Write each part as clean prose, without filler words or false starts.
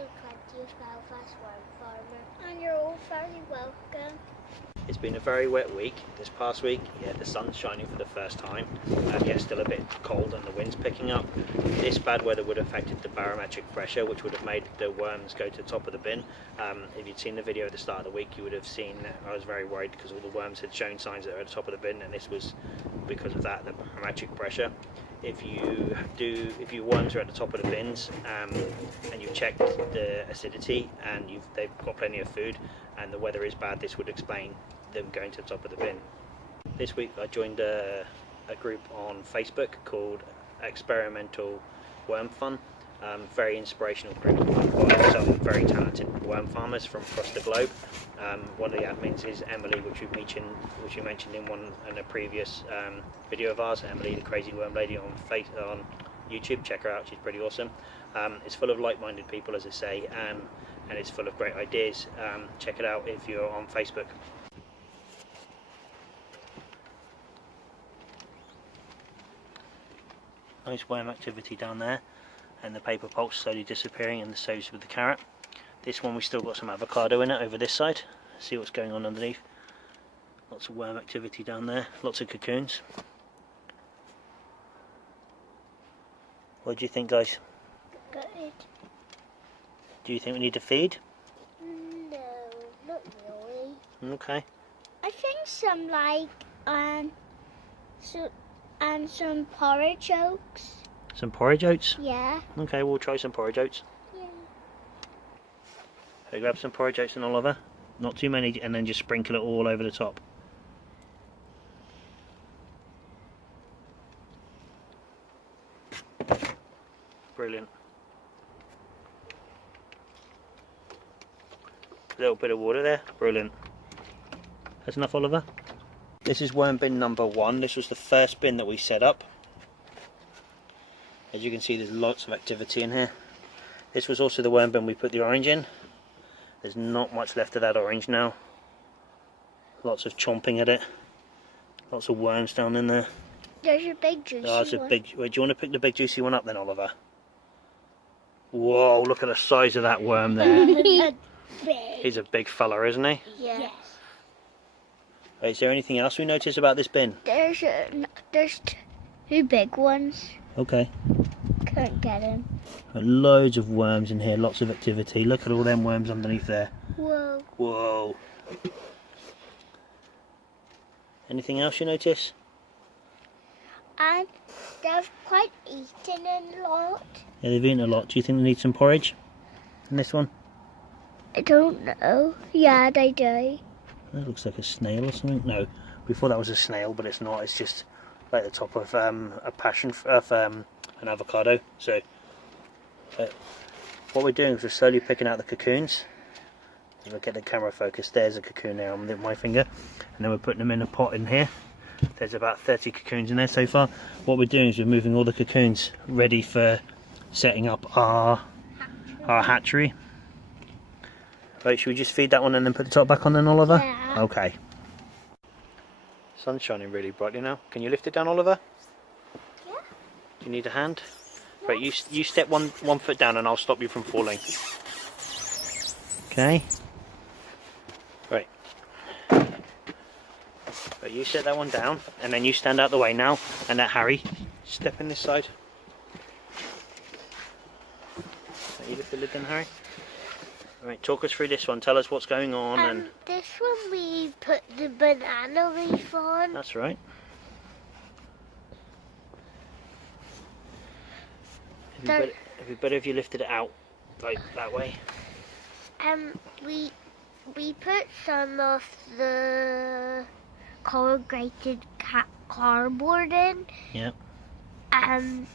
episode 20 of Belfast Worm Farmer, and you're all very welcome. It's been a very wet week. This past week, yeah, the sun's shining for the first time. Yet still a bit cold and the wind's picking up. This bad weather would have affected the barometric pressure, which would have made the worms go to the top of the bin. If you'd seen the video at the start of the week, you would have seen I was very worried because all the worms had shown signs that they were at the top of the bin, and this was because of that, the barometric pressure. If your worms are at the top of the bins and you've checked the acidity and they've got plenty of food and the weather is bad, this would explain them going to the top of the bin. This week I joined a group on Facebook called Experimental Worm Fun. Very inspirational group. Got some very talented worm farmers from across the globe. One of the admins is Emily, which we mentioned in a previous video of ours. Emily, the crazy worm lady on YouTube. Check her out; she's pretty awesome. It's full of like-minded people, as I say, and it's full of great ideas. Check it out if you're on Facebook. Nice worm activity down there, and the paper pulp slowly disappearing, and the so's with the carrot. This one we still got some avocado in it over this side. See what's going on underneath. Lots of worm activity down there, lots of cocoons. What do you think, guys? Good. Do you think we need to feed? No, not really. Okay. I think some some porridge oats. Some porridge oats? Yeah. Okay, we'll try some porridge oats. Yeah. So grab some porridge oats and Oliver. Not too many, and then just sprinkle it all over the top. Brilliant. A little bit of water there. Brilliant. That's enough, Oliver. This is worm bin number 1. This was the first bin that we set up. As you can see, there's lots of activity in here. This was also the worm bin we put the orange in. There's not much left of that orange now. Lots of chomping at it. Lots of worms down in there. There's a big juicy Oh, it's a one. big. Wait, do you want to pick the big juicy one up then, Oliver? Whoa! Look at the size of that worm there. Big. He's a big fella, isn't he? Yes. Right, is there anything else we notice about this bin? There's two big ones. Okay. Can't get him. Loads of worms in here, lots of activity. Look at all them worms underneath there. Whoa. Whoa. Anything else you notice? And they've quite eaten a lot. Yeah, they've eaten a lot. Do you think they need some porridge in this one? I don't know. Yeah, they do. That looks like a snail or something. No, we thought that was a snail, but it's not. It's just right at the top of an avocado. So what we're doing is we're slowly picking out the cocoons. Look at the camera focus. There's a cocoon there on my finger, and then we're putting them in a pot in here. There's about 30 cocoons in there so far. What we're doing is we're moving all the cocoons ready for setting up our hatchery. Right, should we just feed that one and then put the top back on then, Oliver? Yeah. Okay. Sun's shining really brightly now. Can you lift it down, Oliver? Yeah. Do you need a hand? Right, you step one foot down and I'll stop you from falling. Okay. Right. Right, you set that one down and then you stand out the way now, and let Harry step in this side. Right, you lift the lid then, Harry. Right, talk us through this one. Tell us what's going on. And this one we put the banana leaf on. that's right. It'd be better if you lifted it out, like that way. We put some of the corrugated cardboard in. Yep. And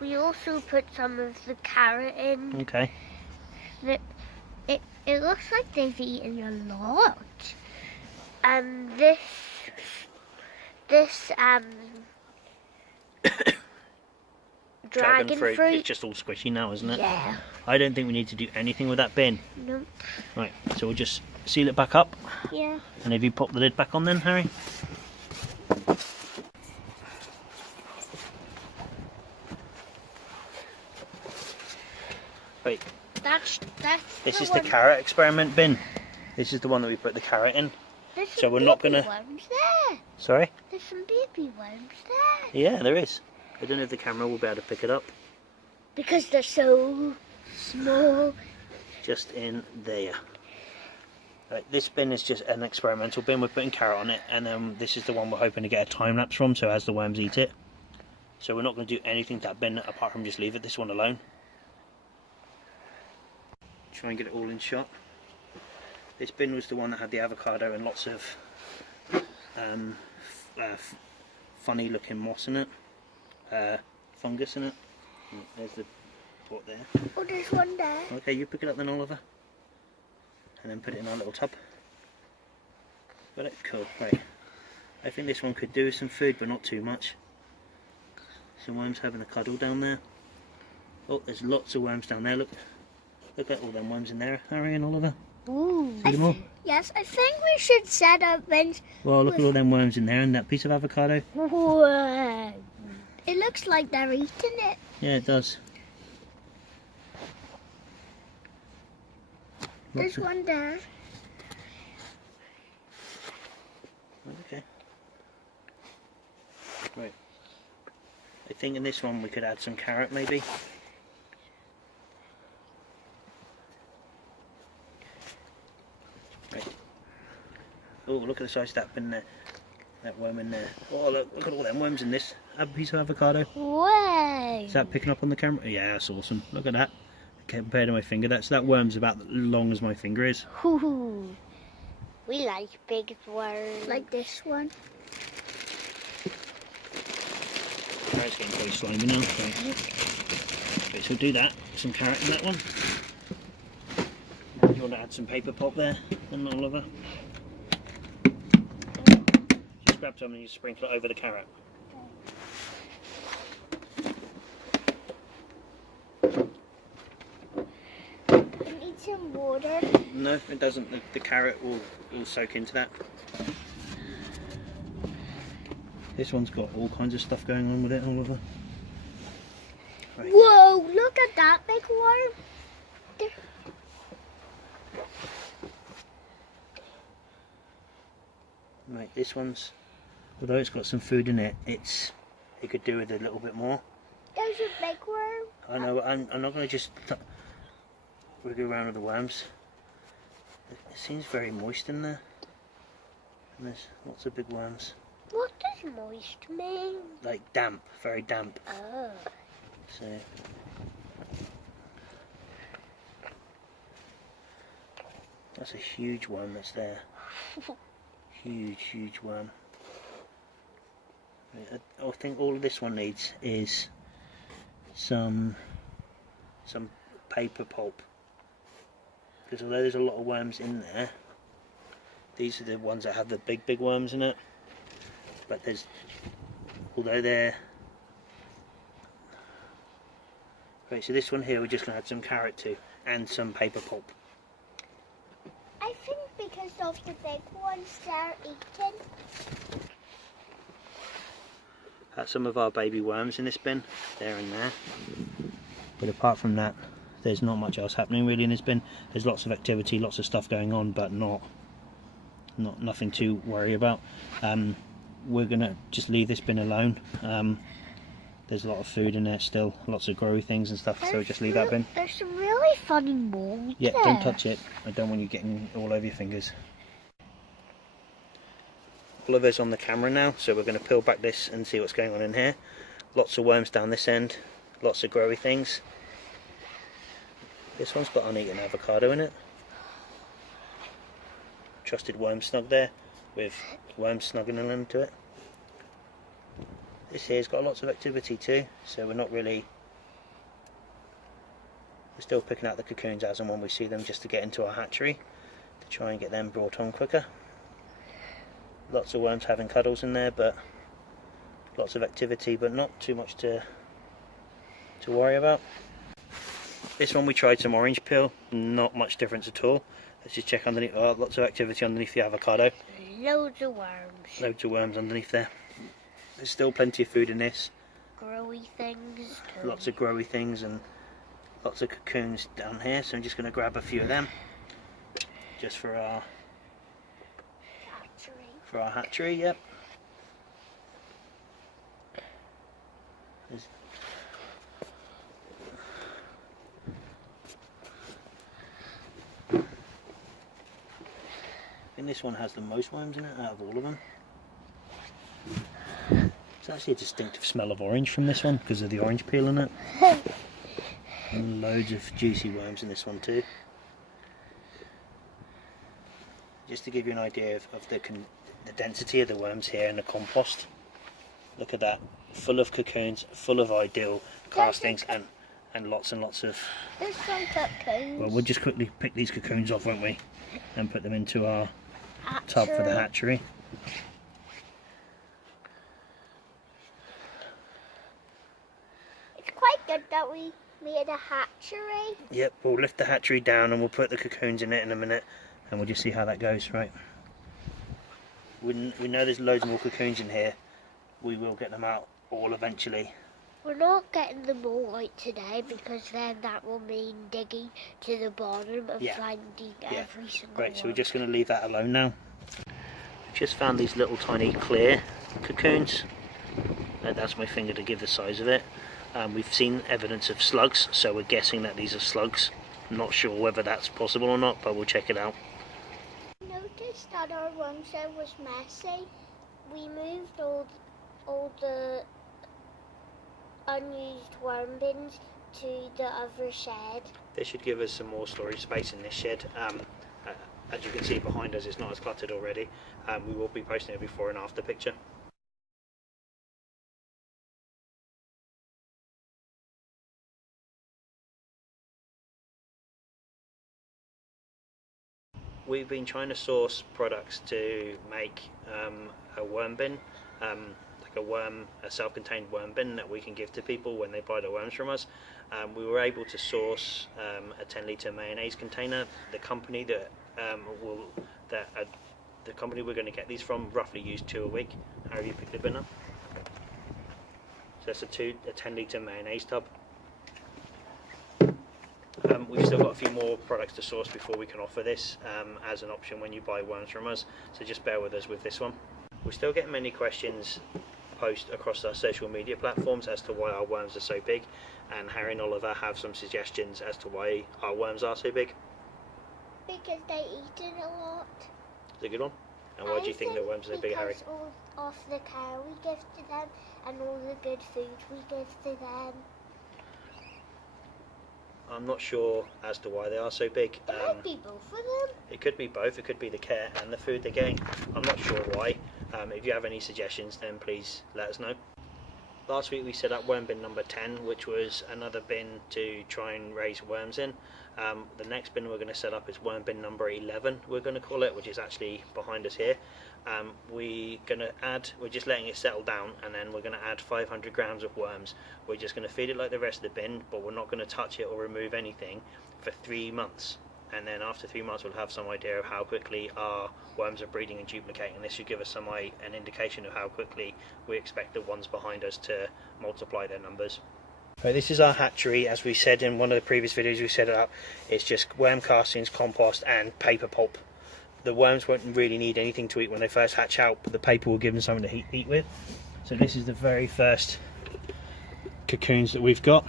we also put some of the carrot in. Okay. It looks like they've eaten a lot. And this dragon fruit. It's just all squishy now, isn't it? Yeah. I don't think we need to do anything with that bin. Nope. Right, so we'll just seal it back up. Yeah. And if you pop the lid back on then, Harry. Right, That's This the is one. the carrot experiment bin. This is the one that we put the carrot in. There's So some we're not baby gonna. worms there. Sorry? There's some baby worms there. Yeah, there is. I don't know if the camera will be able to pick it up. Because they're so small. Just in there. Right, this bin is just an experimental bin. We're putting carrot on it, and then this is the one we're hoping to get a time lapse from, so as the worms eat it. So we're not going to do anything to that bin apart from just leave this one alone. Try and get it all in shot. This bin was the one that had the avocado and lots of funny looking moss in it, fungus in it. There's the pot there. Oh, there's one there. Okay, you pick it up then, Oliver. And then put it in our little tub. Got it? Cool, right. I think this one could do with some food, but not too much. Some worms having a cuddle down there. Oh, there's lots of worms down there, look. Look at all them worms in there, Harry and Oliver. Ooh. See them all? Yes, I think we should set up bench. Well, look at all them worms in there and that piece of avocado. Whoa. It looks like they're eating it. Yeah, it does. There's one there. Okay. Right. I think in this one we could add some carrot maybe. Right. Oh, look at the size of that bin there. That worm in there. Oh, look at all them worms in this. Have a piece of avocado. Way. Is that picking up on the camera? Yeah, that's awesome. Look at that. Compared to my finger, that worm's about as long as my finger is. Ooh. We like big worms. Like this one. Right, it's getting quite slimy now. Okay, so do that. Some carrot in that one. Do you want to add some paper pulp there, and Oliver? Just grab some and you sprinkle it over the carrot. Some water. No, it doesn't. The carrot will soak into that. This one's got all kinds of stuff going on with it, Oliver. Right. Whoa, look at that big worm. There. Right, this one's, although it's got some food in it, it could do with a little bit more. There's a big worm. I know, I'm not going to just wiggle around with the worms. It seems very moist in there. And there's lots of big worms. What does moist mean? Like damp, very damp. Oh. So that's a huge worm that's there. Huge worm. I think all this one needs is some paper pulp. Because although there's a lot of worms in there, these are the ones that have the big worms in it. But there's, although they're, right, so this one here we're just going to add some carrot to, and some paper pulp. I think because of the big ones they're eating. That's some of our baby worms in this bin, there and there. But apart from that, there's not much else happening really in this bin. There's lots of activity, lots of stuff going on, but nothing to worry about. We're gonna just leave this bin alone. There's a lot of food in there still, lots of growy things and stuff, so just leave that bin. There's some really funny molds. Yeah, don't touch it. I don't want you getting all over your fingers. Oliver's on the camera now, so we're going to peel back this and see what's going on in here. Lots of worms down this end, lots of growy things. This one's got uneaten avocado in it. Trusted worm snug there, with worms snuggling into it. This here's got lots of activity too, so we're still picking out the cocoons as and when we see them, just to get into our hatchery, to try and get them brought on quicker. Lots of worms having cuddles in there, but lots of activity, but not too much to worry about. This one we tried some orange peel, not much difference at all. Let's just check underneath. Oh, lots of activity underneath the avocado. Loads of worms. Loads of worms underneath there. There's still plenty of food in this. Growy things too. Lots of growy things and Lots of cocoons down here, so I'm just going to grab a few of them, just for our hatchery. Yep. I think this one has the most worms in it out of all of them. It's actually a distinctive smell of orange from this one because of the orange peel in it. And loads of juicy worms in this one too. Just to give you an idea of the density of the worms here in the compost. Look at that, full of cocoons, full of ideal castings, and lots of... There's some cocoons. Well, we'll just quickly pick these cocoons off, won't we? And put them into our tub for the hatchery. It's quite good that we made a hatchery. Yep, we'll lift the hatchery down and we'll put the cocoons in it in a minute, and we'll just see how that goes, right? We know there's loads more cocoons in here. We will get them out all eventually. We're not getting them all out today because then that will mean digging to the bottom and finding every single one. Great, so we're just going to leave that alone now. We've just found these little tiny clear cocoons. That's my finger to give the size of it. We've seen evidence of slugs, so we're guessing that these are slugs. I'm not sure whether that's possible or not, but we'll check it out. I noticed that our worm shed was messy. We moved all the unused worm bins to the other shed. This should give us some more storage space in this shed. As you can see behind us, it's not as cluttered already. We will be posting a before and after picture. We've been trying to source products to make a worm bin, a self-contained worm bin that we can give to people when they buy the worms from us. We were able to source a 10-litre mayonnaise container. The company the company we're going to get these from roughly use 2 a week. How have you picked the bin up? So that's a 10-litre mayonnaise tub. We've still got a few more products to source before we can offer this as an option when you buy worms from us, so just bear with us with this one. We still get many questions posted across our social media platforms as to why our worms are so big, and Harry and Oliver have some suggestions as to why our worms are so big. Because they eat it a lot. Is it a good one? And why do you think the worms are so big, Harry? Because all of the care we give to them and all the good food we give to them. I'm not sure as to why they are so big. It could be both of them. It could be both. It could be the care and the food they're getting. I'm not sure why. If you have any suggestions, then please let us know. Last week we set up worm bin number 10, which was another bin to try and raise worms in. The next bin we're going to set up is worm bin number 11, we're going to call it, which is actually behind us here. We're just letting it settle down, and then we're going to add 500 grams of worms. We're just going to feed it like the rest of the bin, but we're not going to touch it or remove anything for 3 months. And then after 3 months we'll have some idea of how quickly our worms are breeding and duplicating. This should give us an indication of how quickly we expect the ones behind us to multiply their numbers. Right, this is our hatchery. As we said in one of the previous videos we set it up, it's just worm castings, compost and paper pulp. The worms won't really need anything to eat when they first hatch out, but the paper will give them something to eat with. So this is the very first cocoons that we've got.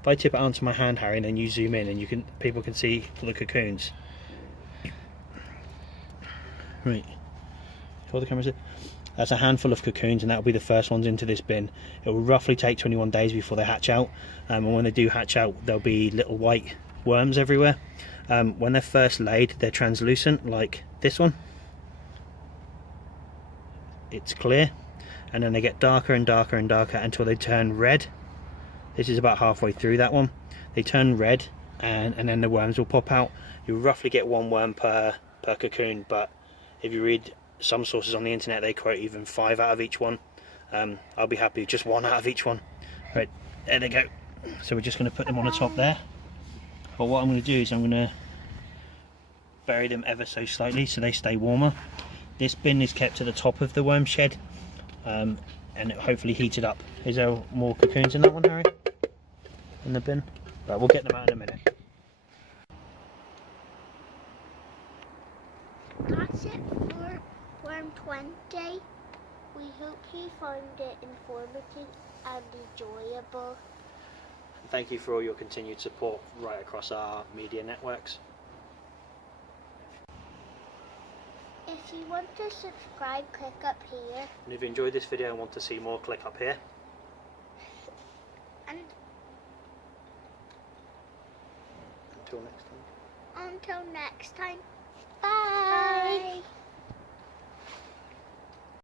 If I tip it onto my hand, Harry, and then you zoom in, and people can see all the cocoons. Right, hold the cameras in. That's a handful of cocoons, and that'll be the first ones into this bin. It will roughly take 21 days before they hatch out, and when they do hatch out, there'll be little white worms everywhere. When they're first laid, they're translucent, like this one. It's clear, and then they get darker and darker and darker until they turn red. This is about halfway through that one. They turn red, and then the worms will pop out. You roughly get 1 worm per cocoon, but if you read some sources on the internet, they quote even 5 out of each one. I'll be happy with just 1 out of each one. Right, there they go. So we're just going to put them on the top there. But what I'm going to do is I'm going to bury them ever so slightly so they stay warmer. This bin is kept to the top of the worm shed, and it hopefully heated up. Is there more cocoons in that one, Harry? in the bin. But we'll get them out in a minute. That's it for Worm 20. We hope you found it informative and enjoyable. Thank you for all your continued support right across our media networks. If you want to subscribe, click up here. And if you enjoyed this video and want to see more, click up here. And until next time. Bye.